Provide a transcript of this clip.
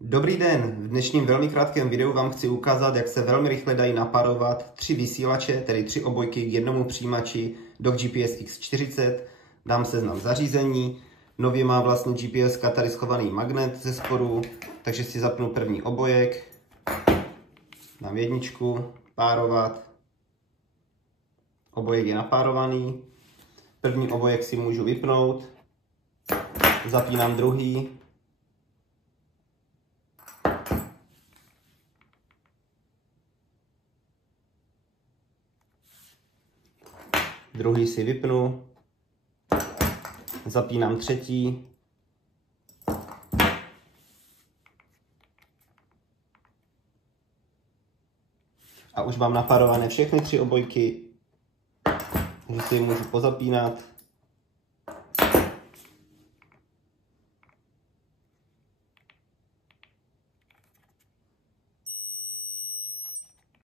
Dobrý den, v dnešním velmi krátkém videu vám chci ukázat, jak se velmi rychle dají napárovat 3 vysílače, tedy 3 obojky k jednomu přijímači Dock GPS X40. Dám seznam zařízení, nově má vlastně GPS tady schovaný magnet ze spodu, takže si zapnu první obojek, dám jedničku, párovat, obojek je napárovaný, první obojek si můžu vypnout, zapínám druhý, druhý si vypnu, zapínám třetí, a už mám napárované všechny 3 obojky, takže si je můžu pozapínat.